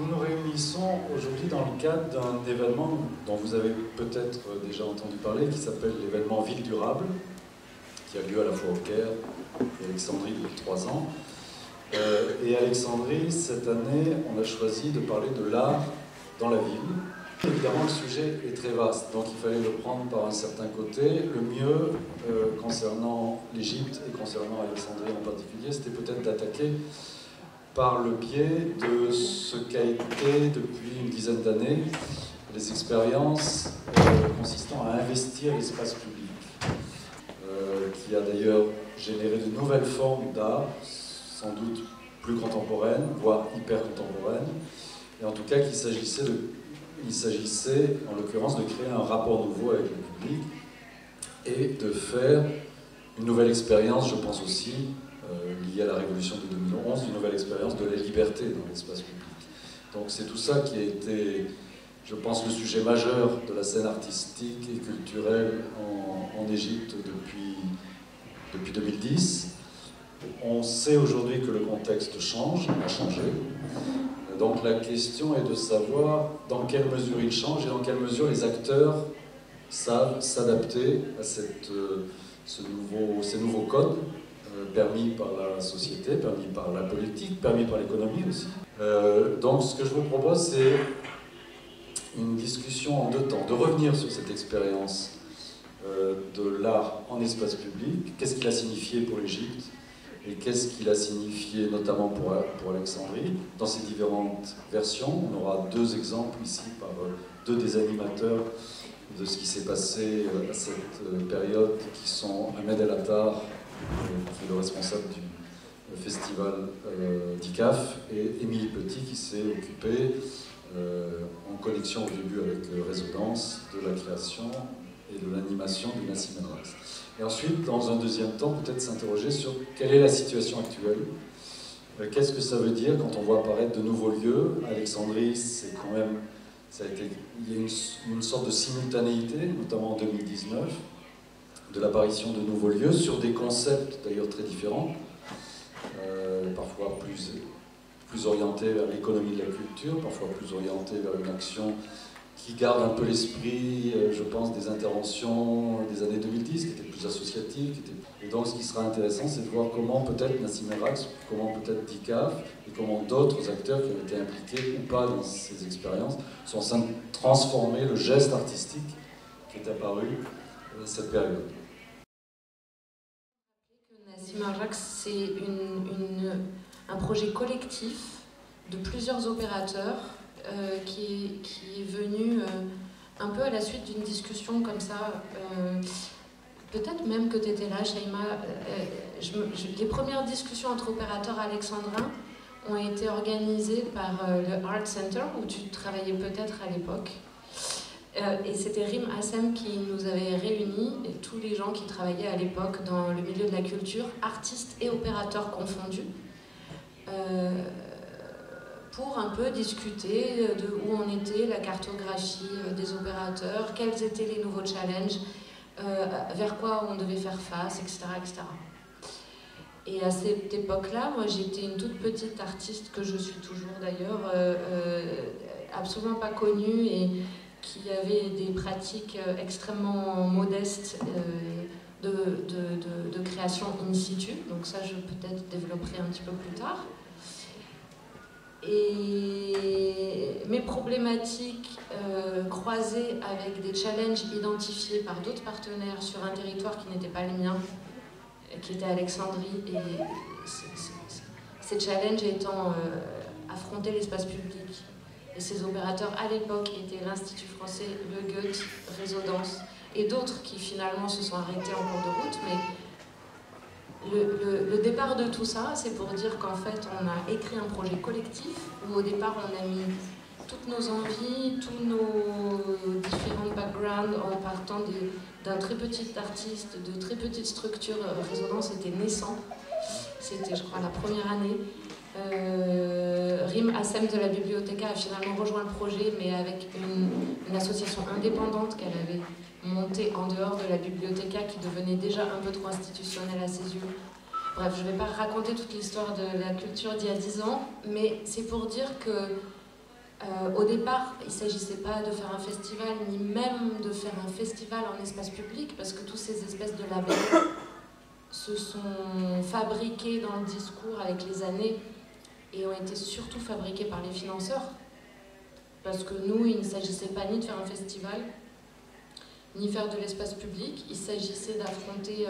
Nous nous réunissons aujourd'hui dans le cadre d'un événement dont vous avez peut-être déjà entendu parler, qui s'appelle l'événement Ville Durable, qui a lieu à la fois au Caire et à Alexandrie depuis 3 ans. Et à Alexandrie, cette année, on a choisi de parler de l'art dans la ville. Évidemment, le sujet est très vaste, donc il fallait le prendre par un certain côté. Le mieux, concernant l'Égypte et concernant Alexandrie en particulier, c'était peut-être d'attaquer par le biais de ce qu'a été depuis une dizaine d'années les expériences consistant à investir l'espace public, qui a d'ailleurs généré de nouvelles formes d'art, sans doute plus contemporaines, voire hyper contemporaines, et en tout cas qu'il s'agissait en l'occurrence de créer un rapport nouveau avec le public et de faire une nouvelle expérience, je pense aussi, liée à la révolution de 2011, une nouvelle expérience de la liberté dans l'espace public. Donc c'est tout ça qui a été, je pense, le sujet majeur de la scène artistique et culturelle en Égypte depuis 2010. On sait aujourd'hui que le contexte a changé. Donc la question est de savoir dans quelle mesure il change et dans quelle mesure les acteurs savent s'adapter à ces nouveaux codes permis par la société, permis par la politique, permis par l'économie aussi. Donc ce que je vous propose, c'est une discussion en 2 temps, de revenir sur cette expérience de l'art en espace public, qu'est-ce qu'il a signifié pour l'Égypte, et qu'est-ce qu'il a signifié notamment pour Alexandrie, dans ses différentes versions. On aura 2 exemples ici par 2 des animateurs de ce qui s'est passé à cette période, qui sont Ahmed El Attar, qui est le responsable du festival d'ICAF, et Émilie Petit, qui s'est occupée, en connexion au début avec Résonance, de la création et de l'animation de Nassim El Raks. Et ensuite, dans un 2e temps, peut-être s'interroger sur quelle est la situation actuelle. Qu'est-ce que ça veut dire quand on voit apparaître de nouveaux lieux? Alexandrie, c'est quand même, il y a une sorte de simultanéité, notamment en 2019, de l'apparition de nouveaux lieux sur des concepts d'ailleurs très différents, parfois plus orientés vers l'économie de la culture, parfois plus orientés vers une action qui garde un peu l'esprit, je pense, des interventions des années 2010, qui étaient plus associatives. Et donc ce qui sera intéressant, c'est de voir comment peut-être Nassim El Raks, comment peut-être DICAF, et comment d'autres acteurs qui ont été impliqués ou pas dans ces expériences sont en train de transformer le geste artistique qui est apparu à cette période. Nassim El Raks, c'est un projet collectif de plusieurs opérateurs qui est venu un peu à la suite d'une discussion comme ça. Peut-être même que tu étais là, Shaima. Les premières discussions entre opérateurs alexandrins ont été organisées par le Art Center, où tu travaillais peut-être à l'époque. Et c'était Rim Hassem qui nous avait réunis, et tous les gens qui travaillaient à l'époque dans le milieu de la culture, artistes et opérateurs confondus, pour un peu discuter de où on était, la cartographie des opérateurs, quels étaient les nouveaux challenges, vers quoi on devait faire face, etc., etc. Et à cette époque-là, moi j'étais une toute petite artiste, que je suis toujours d'ailleurs, absolument pas connue, et qui avait des pratiques extrêmement modestes de création in situ. Donc ça, je peut-être développerai un petit peu plus tard. Et mes problématiques croisées avec des challenges identifiés par d'autres partenaires sur un territoire qui n'était pas le mien, qui était Alexandrie, et ces challenges étant affronter l'espace public. Et ces opérateurs à l'époque étaient l'Institut français, le Goethe, Résonance, et d'autres qui finalement se sont arrêtés en cours de route. Mais le départ de tout ça, c'est pour dire qu'en fait, on a écrit un projet collectif où au départ, on a mis toutes nos envies, tous nos différents backgrounds en partant d'un très petit artiste, de très petite structure. Résonance était naissant. C'était, je crois, la première année. Rim Hassem de la Bibliothéca a finalement rejoint le projet, mais avec une association indépendante qu'elle avait montée en dehors de la Bibliothéca, qui devenait déjà un peu trop institutionnelle à ses yeux. Bref, je ne vais pas raconter toute l'histoire de la culture d'il y a 10 ans, mais c'est pour dire que Au départ, il ne s'agissait pas de faire un festival, ni même de faire un festival en espace public, parce que tous ces espèces de labels se sont fabriqués dans le discours avec les années et ont été surtout fabriqués par les financeurs. Parce que nous, il ne s'agissait pas ni de faire un festival, ni faire de l'espace public. Il s'agissait d'affronter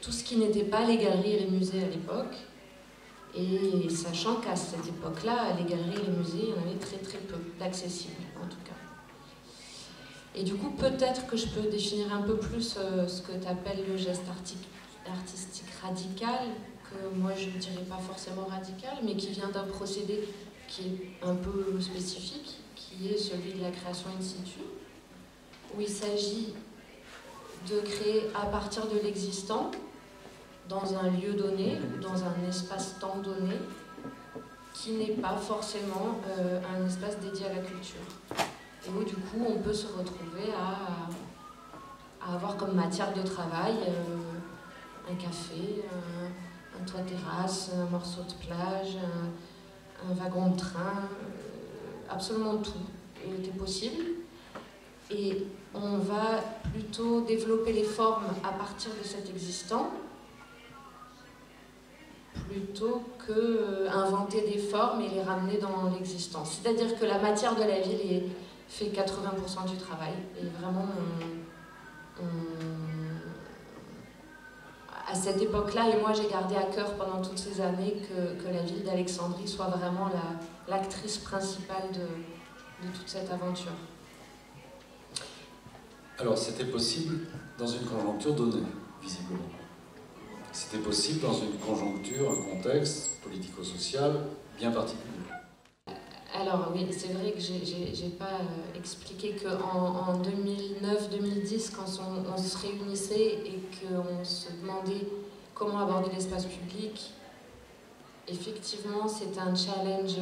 tout ce qui n'était pas les galeries et les musées à l'époque. Et sachant qu'à cette époque-là, les galeries et les musées, il y en avait très très peu d'accessibles, en tout cas. Et du coup, peut-être que je peux définir un peu plus ce que tu appelles le geste artistique radical, que moi je ne dirais pas forcément radical, mais qui vient d'un procédé qui est un peu spécifique, qui est celui de la création in situ, où il s'agit de créer à partir de l'existant, dans un lieu donné, dans un espace-temps donné, qui n'est pas forcément un espace dédié à la culture. Et où du coup on peut se retrouver à avoir comme matière de travail un café, un toit-terrasse, un morceau de plage, un wagon de train, absolument tout est possible. Et on va plutôt développer les formes à partir de cet existant, plutôt que inventer des formes et les ramener dans l'existence. C'est-à-dire que la matière de la ville fait 80% du travail. Et vraiment, à cette époque-là, et moi j'ai gardé à cœur pendant toutes ces années que la ville d'Alexandrie soit vraiment l'actrice principale de toute cette aventure. Alors c'était possible dans une conjoncture donnée, visiblement. C'était possible dans une conjoncture, un contexte politico-social bien particulier. Alors oui, c'est vrai que j'ai pas expliqué qu'en 2009-2010, quand on se réunissait et qu'on se demandait comment aborder l'espace public, effectivement c'était un challenge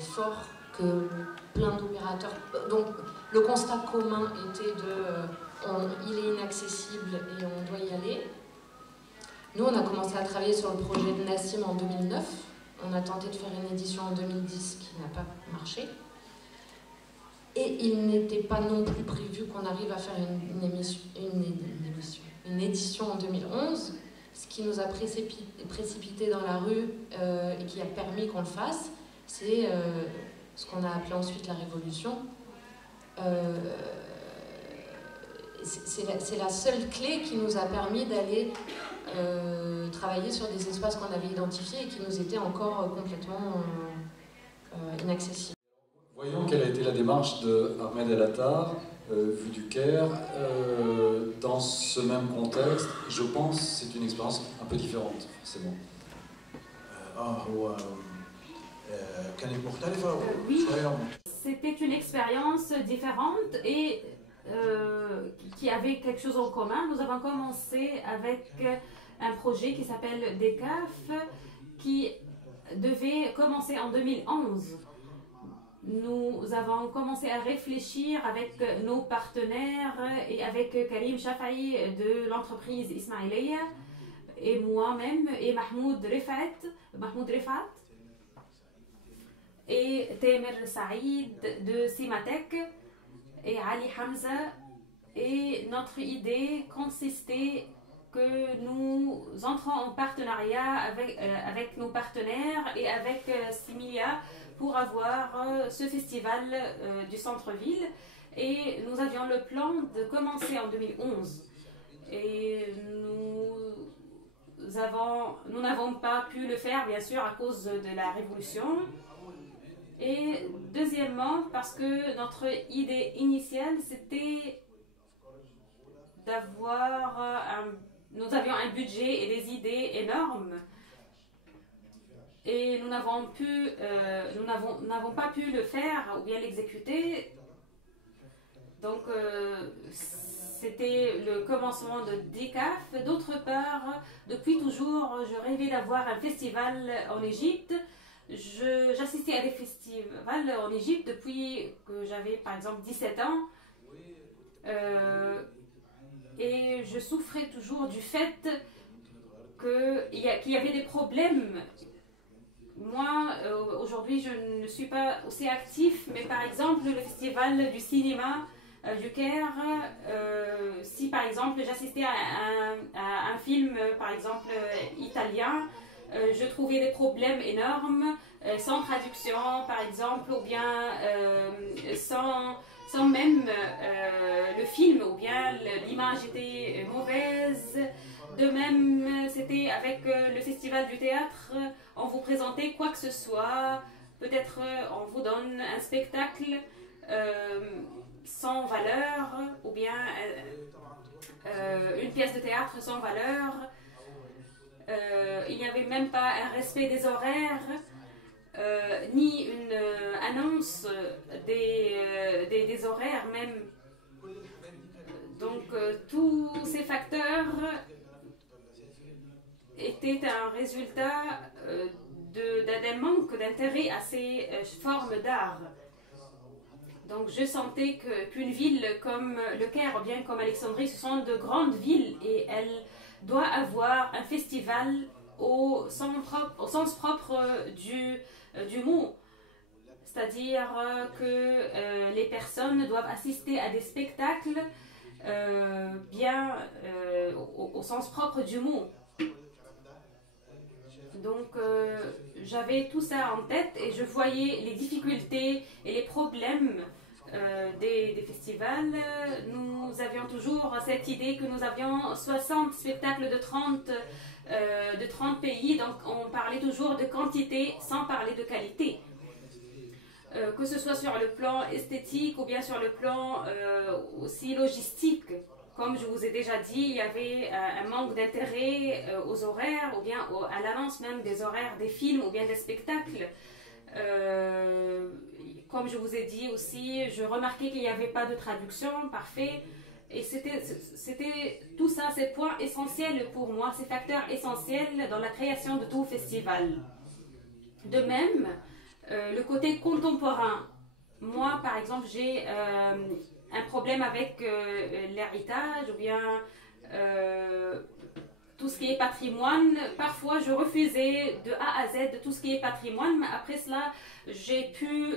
fort que plein d'opérateurs... Donc le constat commun était il est inaccessible et on doit y aller. Nous, on a commencé à travailler sur le projet de Nassim en 2009. On a tenté de faire une édition en 2010 qui n'a pas marché. Et il n'était pas non plus prévu qu'on arrive à faire une édition en 2011, ce qui nous a précipité dans la rue et qui a permis qu'on le fasse, c'est ce qu'on a appelé ensuite la révolution. C'est la seule clé qui nous a permis d'aller travailler sur des espaces qu'on avait identifiés et qui nous étaient encore complètement inaccessibles. Voyons quelle a été la démarche de Ahmed El Attar, vu du Caire, dans ce même contexte. Je pense que c'est une expérience un peu différente, forcément. Oui, c'était une expérience différente et qui avait quelque chose en commun. Nous avons commencé avec un projet qui s'appelle DECAF, qui devait commencer en 2011. Nous avons commencé à réfléchir avec nos partenaires et avec Karim Shafaï de l'entreprise Ismaïlia et moi-même et Mahmoud Rifat et Tamer Saïd de Simatek et Ali Hamza. Et notre idée consistait que nous entrons en partenariat avec nos partenaires et avec Similia pour avoir ce festival du centre-ville. Et nous avions le plan de commencer en 2011. Et nous n'avons pas pu le faire, bien sûr, à cause de la révolution. Et deuxièmement, parce que notre idée initiale, c'était nous avions un budget et des idées énormes et nous n'avons pas pu le faire ou bien l'exécuter. Donc c'était le commencement de DECAF. D'autre part, depuis toujours, je rêvais d'avoir un festival en Égypte. J'assistais à des festivals en Égypte depuis que j'avais par exemple 17 ans. Et je souffrais toujours du fait qu'il y avait des problèmes moi, aujourd'hui, je ne suis pas aussi actif, mais par exemple, le festival du cinéma du Caire, si par exemple j'assistais à un film, par exemple, italien, je trouvais des problèmes énormes, sans traduction, par exemple, ou bien sans même le film, ou bien l'image était mauvaise. De même, c'était avec le festival du théâtre, on vous présentait quoi que ce soit, peut-être on vous donne un spectacle sans valeur, ou bien une pièce de théâtre sans valeur. Il n'y avait même pas un respect des horaires, ni une annonce des horaires même. Donc tous ces facteurs étaient un résultat d'un manque d'intérêt à ces formes d'art. Donc je sentais qu'une ville comme le Caire ou bien comme Alexandrie, ce sont de grandes villes et elles doivent avoir un festival au sens propre du mot. C'est-à-dire que les personnes doivent assister à des spectacles au sens propre du mot. Donc j'avais tout ça en tête et je voyais les difficultés et les problèmes des festivals. Nous avions toujours cette idée que nous avions 60 spectacles de 30 pays, donc on parlait toujours de quantité sans parler de qualité. Que ce soit sur le plan esthétique ou bien sur le plan aussi logistique. Comme je vous ai déjà dit, il y avait un manque d'intérêt aux horaires ou bien à l'annonce même des horaires des films ou bien des spectacles. Comme je vous ai dit aussi, je remarquais qu'il n'y avait pas de traduction parfait. Et c'était tout ça, ces points essentiels pour moi, ces facteurs essentiels dans la création de tout festival. De même, le côté contemporain. Moi, par exemple, j'ai un problème avec l'héritage ou bien tout ce qui est patrimoine. Parfois, je refusais de A à Z de tout ce qui est patrimoine, mais après cela, j'ai pu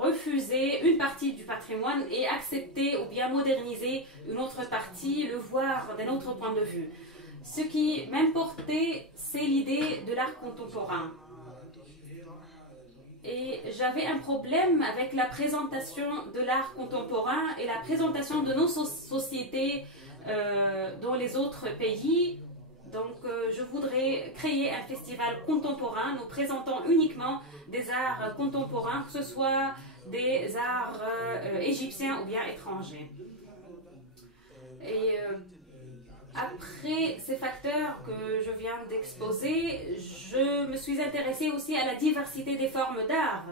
refuser une partie du patrimoine et accepter ou bien moderniser une autre partie, le voir d'un autre point de vue. Ce qui m'importait, c'est l'idée de l'art contemporain. Et j'avais un problème avec la présentation de l'art contemporain et la présentation de nos sociétés dans les autres pays. Donc je voudrais créer un festival contemporain, nous présentant uniquement des arts contemporains, que ce soit des arts égyptiens ou bien étrangers. Et après ces facteurs que je viens d'exposer, je me suis intéressée aussi à la diversité des formes d'art.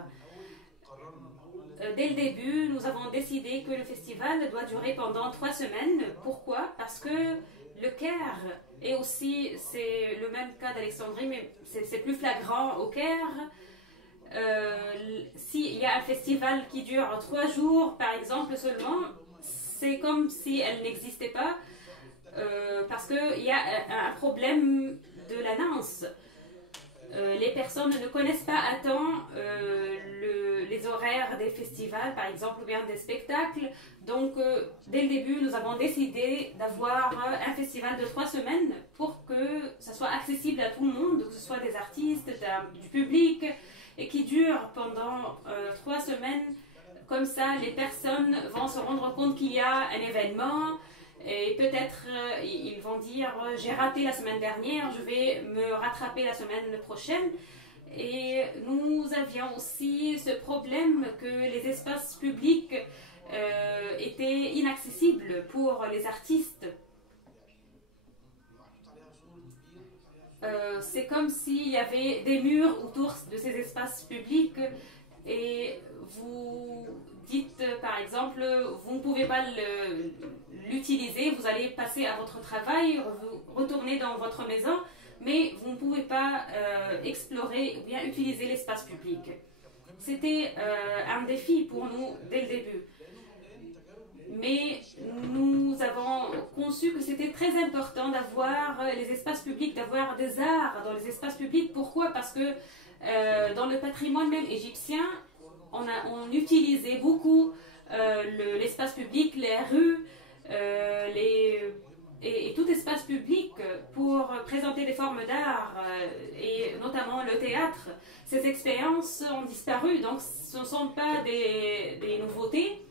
Dès le début, nous avons décidé que le festival doit durer pendant 3 semaines. Pourquoi? Parce que le Caire, et aussi c'est le même cas d'Alexandrie, mais c'est plus flagrant au Caire. S'il y a un festival qui dure 3 jours, par exemple seulement, c'est comme si elle n'existait pas. Parce qu'il y a un problème de l'annonce. Les personnes ne connaissent pas à temps les horaires des festivals, par exemple, ou bien des spectacles. Donc, dès le début, nous avons décidé d'avoir un festival de 3 semaines pour que ça soit accessible à tout le monde, que ce soit des artistes, du public, et qui dure pendant 3 semaines. Comme ça, les personnes vont se rendre compte qu'il y a un événement. Et peut-être ils vont dire j'ai raté la semaine dernière, je vais me rattraper la semaine prochaine. Et nous avions aussi ce problème que les espaces publics étaient inaccessibles pour les artistes. C'est comme s'il y avait des murs autour de ces espaces publics et vous dites par exemple vous ne pouvez pas l'utiliser, vous allez passer à votre travail, vous retournez dans votre maison, mais vous ne pouvez pas explorer ou bien utiliser l'espace public. C'était un défi pour nous dès le début. Mais nous avons conçu que c'était très important d'avoir les espaces publics, d'avoir des arts dans les espaces publics. Pourquoi? Parce que Dans le patrimoine même égyptien, on utilisait beaucoup l'espace public, les rues, et tout espace public pour présenter des formes d'art, et notamment le théâtre. Ces expériences ont disparu, donc ce ne sont pas des nouveautés,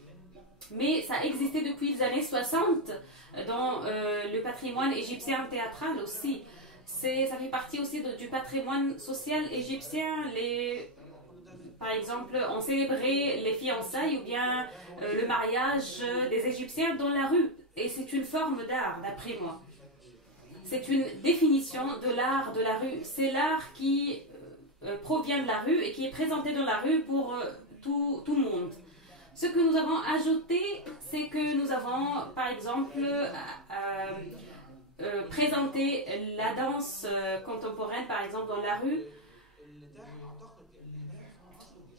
mais ça existait depuis les années 60 dans le patrimoine égyptien théâtral aussi. Ça fait partie aussi du patrimoine social égyptien. Par exemple, on célébrait les fiançailles ou bien le mariage des Égyptiens dans la rue. Et c'est une forme d'art, d'après moi. C'est une définition de l'art de la rue. C'est l'art qui provient de la rue et qui est présenté dans la rue pour tout le monde. Ce que nous avons ajouté, c'est que nous avons, par exemple, présenté la danse contemporaine, par exemple, dans la rue.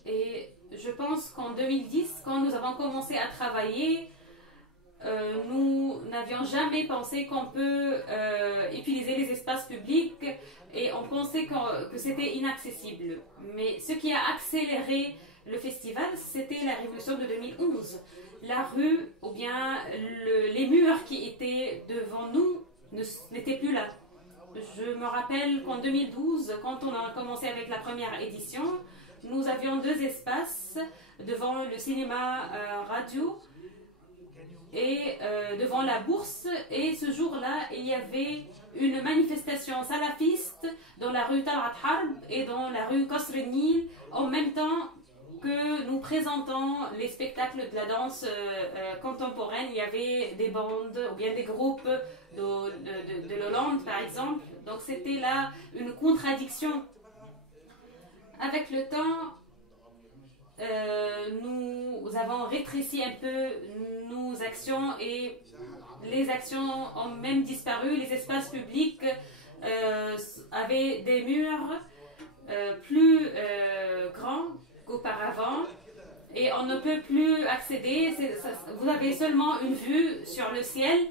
Et je pense qu'en 2010, quand nous avons commencé à travailler, nous n'avions jamais pensé qu'on peut utiliser les espaces publics et on pensait que c'était inaccessible. Mais ce qui a accéléré le festival, c'était la révolution de 2011. La rue ou bien les murs qui étaient devant nous n'étaient plus là. Je me rappelle qu'en 2012, quand on a commencé avec la première édition, nous avions 2 espaces devant le cinéma radio et devant la bourse. Et ce jour-là, il y avait une manifestation salafiste dans la rue Talat Harb et dans la rue Qasr el-Nil, en même temps que nous présentons les spectacles de la danse contemporaine. Il y avait des bandes ou bien des groupes de l'Hollande, par exemple. Donc c'était là une contradiction. Avec le temps, nous avons rétréci un peu nos actions et les actions ont même disparu. Les espaces publics avaient des murs plus grands qu'auparavant et on ne peut plus accéder. Vous avez seulement une vue sur le ciel.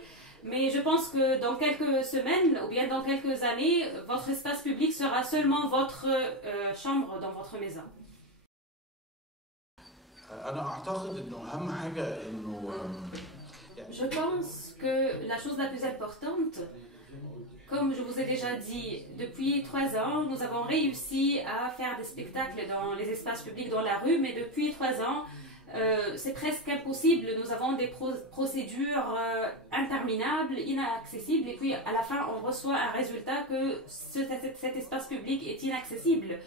Mais je pense que dans quelques semaines ou bien dans quelques années, votre espace public sera seulement votre chambre dans votre maison. Je pense que la chose la plus importante, comme je vous ai déjà dit, depuis 3 ans, nous avons réussi à faire des spectacles dans les espaces publics, dans la rue, mais depuis 3 ans, c'est presque impossible. Nous avons des procédures interminables, inaccessibles, et puis à la fin on reçoit un résultat que cet espace public est inaccessible.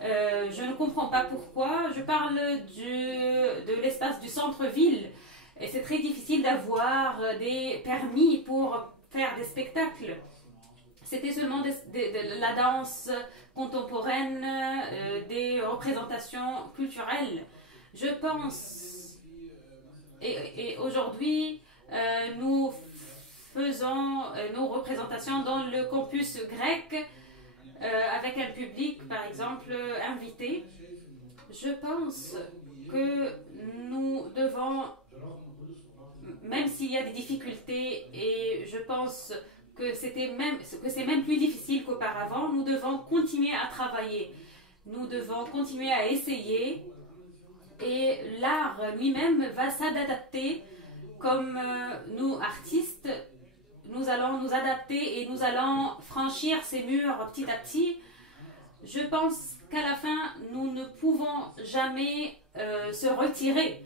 Je ne comprends pas pourquoi. Je parle de l'espace du centre-ville et c'est très difficile d'avoir des permis pour faire des spectacles. C'était seulement de la danse contemporaine, des représentations culturelles. Je pense, et aujourd'hui, nous faisons nos représentations dans le campus grec avec un public, par exemple, invité. Je pense que nous devons, même s'il y a des difficultés, et je pense que c'est même plus difficile qu'auparavant, nous devons continuer à travailler. Nous devons continuer à essayer. Et l'art lui-même va s'adapter comme nous, artistes, nous allons nous adapter et nous allons franchir ces murs petit à petit. Je pense qu'à la fin, nous ne pouvons jamais se retirer.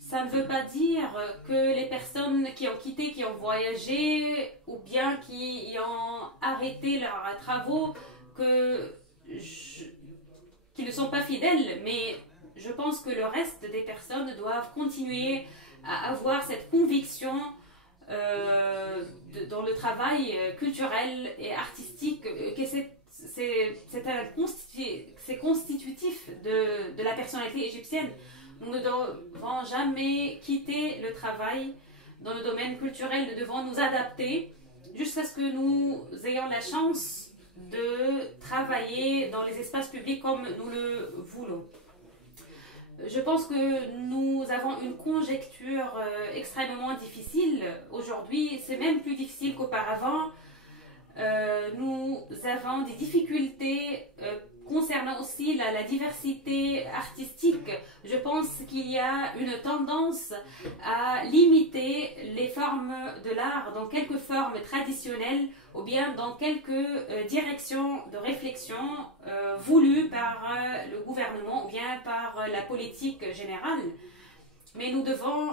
Ça ne veut pas dire que les personnes qui ont quitté, qui ont voyagé ou bien qui ont arrêté leurs travaux, qu'ils ne sont pas fidèles, mais je pense que le reste des personnes doivent continuer à avoir cette conviction dans le travail culturel et artistique, que c'est constitutif de la personnalité égyptienne. Nous ne devons jamais quitter le travail dans le domaine culturel. Nous devons nous adapter jusqu'à ce que nous ayons la chance de travailler dans les espaces publics comme nous le voulons. Je pense que nous avons une conjecture extrêmement difficile aujourd'hui. C'est même plus difficile qu'auparavant. Nous avons des difficultés concernant aussi à la diversité artistique, je pense qu'il y a une tendance à limiter les formes de l'art dans quelques formes traditionnelles ou bien dans quelques directions de réflexion voulues par le gouvernement ou bien par la politique générale. Mais nous devons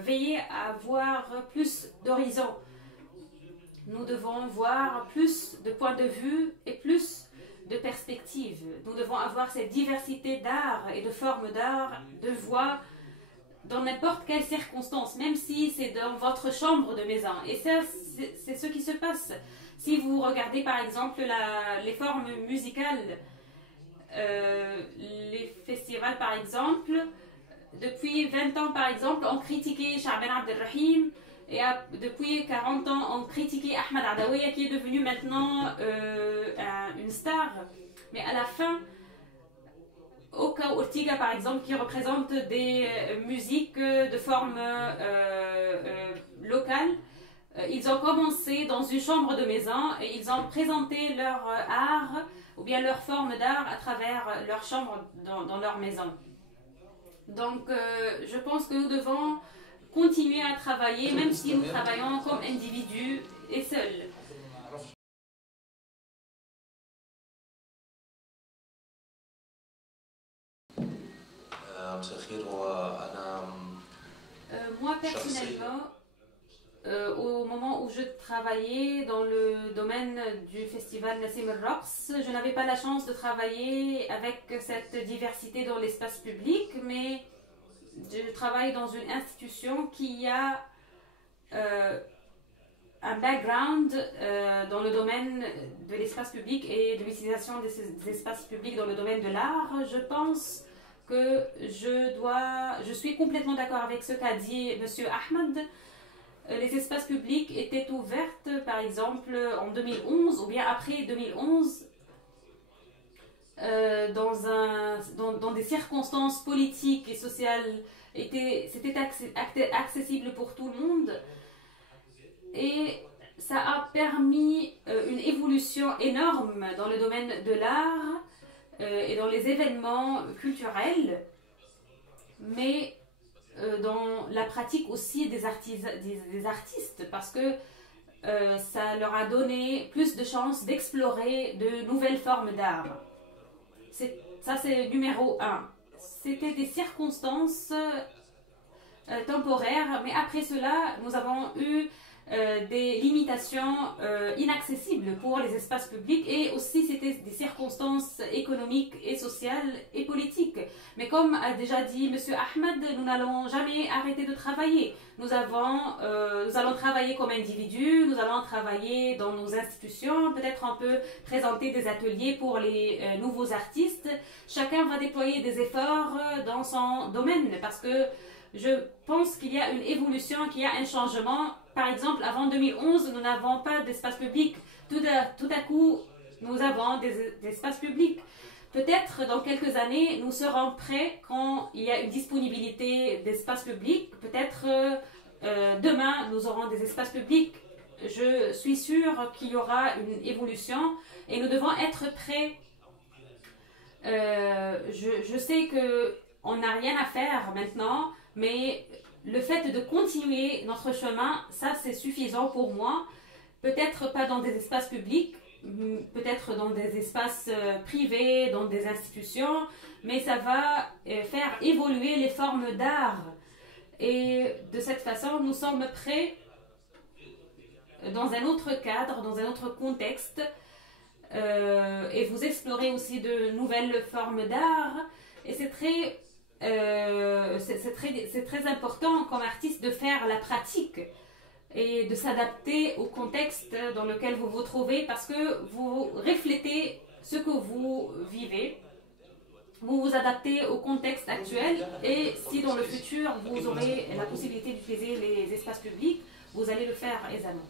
veiller à avoir plus d'horizons. Nous devons voir plus de points de vue et plus de perspectives. Nous devons avoir cette diversité d'art et de formes d'art, de voix, dans n'importe quelle circonstance, même si c'est dans votre chambre de maison. Et ça, c'est ce qui se passe. Si vous regardez par exemple les formes musicales, les festivals par exemple, depuis 20 ans par exemple, on critiquait Chaaben Abdelrahim, et depuis 40 ans, on critiquait Ahmed Adawiya qui est devenu maintenant une star. Mais à la fin, Oka Ortiga par exemple, qui représente des musiques de forme locale, ils ont commencé dans une chambre de maison et ils ont présenté leur art ou bien leur forme d'art à travers leur chambre dans leur maison. Donc je pense que nous devons continuer à travailler, même si nous travaillons comme individus et seuls. Moi personnellement, au moment où je travaillais dans le domaine du festival Nassim al-Raqs, je n'avais pas la chance de travailler avec cette diversité dans l'espace public, mais je travaille dans une institution qui a un background dans le domaine de l'espace public et de l'utilisation des espaces publics dans le domaine de l'art. Je pense que je suis complètement d'accord avec ce qu'a dit M. Ahmed. Les espaces publics étaient ouverts, par exemple, en 2011 ou bien après 2011, dans des circonstances politiques et sociales, c'était accessible pour tout le monde. Et ça a permis une évolution énorme dans le domaine de l'art et dans les événements culturels, mais dans la pratique aussi des artistes, parce que ça leur a donné plus de chances d'explorer de nouvelles formes d'art. Ça, c'est numéro 1. C'était des circonstances temporaires, mais après cela, nous avons eu des limitations inaccessibles pour les espaces publics et aussi c'était des circonstances économiques et sociales et politiques. Mais comme a déjà dit M. Ahmed, nous n'allons jamais arrêter de travailler. Nous allons travailler comme individus, nous allons travailler dans nos institutions, peut-être on peut présenter des ateliers pour les nouveaux artistes. Chacun va déployer des efforts dans son domaine parce que je pense qu'il y a une évolution, qu'il y a un changement. Par exemple, avant 2011, nous n'avons pas d'espace public. Tout à coup, nous avons des espaces publics. Peut-être dans quelques années, nous serons prêts quand il y a une disponibilité d'espaces publics. Peut-être demain, nous aurons des espaces publics. Je suis sûre qu'il y aura une évolution et nous devons être prêts. Je sais qu'on n'a rien à faire maintenant, mais le fait de continuer notre chemin, ça c'est suffisant pour moi. Peut-être pas dans des espaces publics, peut-être dans des espaces privés, dans des institutions, mais ça va faire évoluer les formes d'art. Et de cette façon, nous sommes prêts dans un autre cadre, dans un autre contexte, et vous explorez aussi de nouvelles formes d'art. Et c'est très important comme artiste de faire la pratique et de s'adapter au contexte dans lequel vous vous trouvez parce que vous reflétez ce que vous vivez. Vous vous adaptez au contexte actuel et si dans le futur vous aurez la possibilité d'utiliser les espaces publics, vous allez le faire aisément.